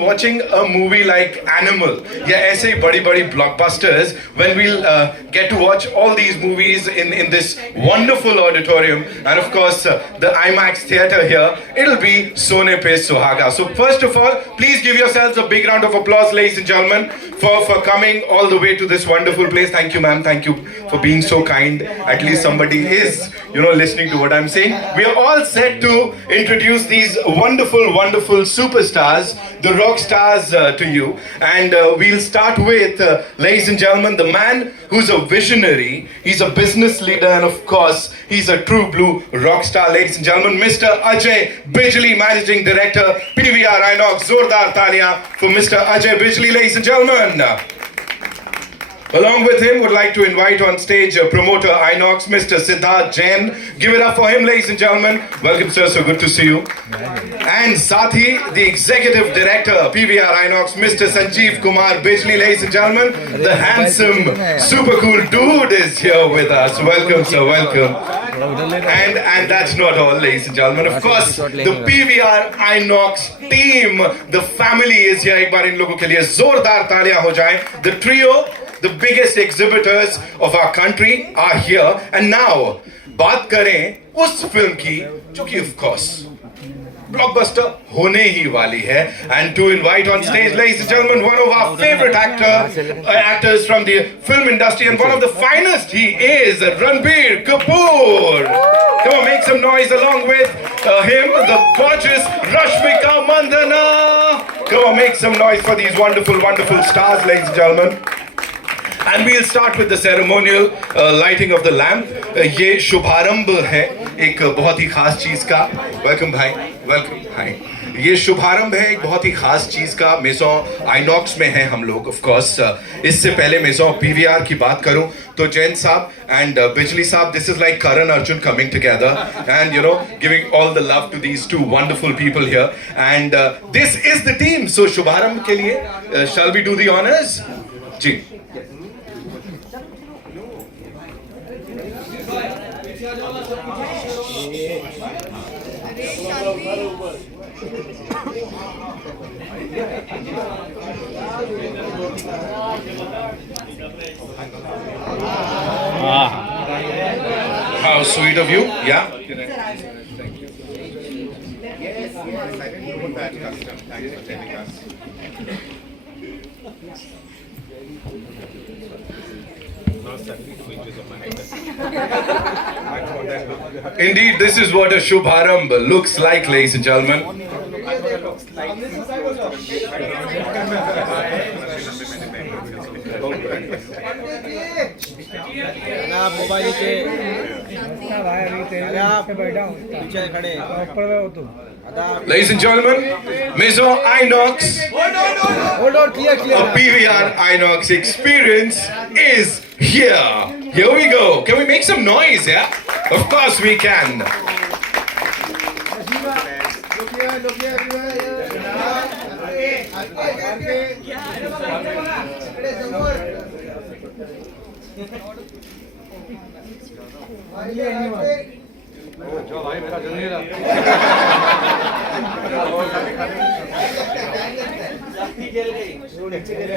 watching a movie like Animal, yeah, ऐसे बड़ी बड़ी blockbusters, when we'll get to watch all these movies in this wonderful auditorium, and of course the IMAX theater here, it'll be Sone Pe Suhaga. So first of all, please give yourselves a big round of applause, ladies and gentlemen, for coming all the way to this wonderful place. Thank you, ma'am. Thank you for being so kind. At least somebody is, listening to what I'm saying. We are all set to introduce these wonderful superstars, the rock stars to you. And we'll start with, ladies and gentlemen, the man who's a visionary. He's a business leader, and of course, he's a true blue rock star. Ladies and gentlemen, Mr. Ajay Bijli, Managing Director, PVR Inox. Zordar Talia for Mr. Ajay Bijli, ladies and gentlemen. Along with him, would like to invite on stage promoter Inox, Mr. Siddharth Jain. Give it up for him, ladies and gentlemen. Welcome, sir. So good to see you. And Sathi, the executive director, PVR Inox, Mr. Sanjeev Kumar Bijli, ladies and gentlemen. The handsome, super cool dude is here with us. Welcome, sir. Welcome. And that's not all, ladies and gentlemen. Of course, the PVR Inox team, the family is here. एक बार इन लोगों के लिए जोरदार तालियां हो जाएं. The trio, the biggest exhibitors of our country are here. And now, बात करें उस फिल्म की जो कि of course blockbuster होने ही वाली है. And to invite on stage, ladies and gentlemen, one of our favorite actors from the film industry and one of the finest, he is Ranbir Kapoor. Come on, make some noise along with him, the gorgeous Rashmika Mandana. Come on, make some noise for these wonderful stars, ladies and gentlemen. And we'll start with the ceremonial lighting of the lamp. ये शुभारंभ है एक बहुत ही खास चीज का. Welcome भाई, welcome भाई. ये शुभारंभ है एक बहुत ही खास चीज का. मेजॉन आइनॉक्स में है हम लोग. ऑफ कोर्स इससे पहले मेजॉन पीवीआर की बात करूं तो जैन साहब and Bijli sahab, this is like Karan Arjun coming together and giving all the love to these two wonderful people here. And this is the team. So Shubharambh के लिए shall we do the honours ji. How sweet of you. Yeah. Thank you. Yes, I didn't know that custom. Thanks for telling us. Indeed, this is what a Shubharambh looks like, ladies and gentlemen. Ladies and gentlemen, Maison Inox, a PVR Inox experience is here. Here we go. Can we make some noise, yeah? Of course we can. जो भाई मेरा जल्दी रहा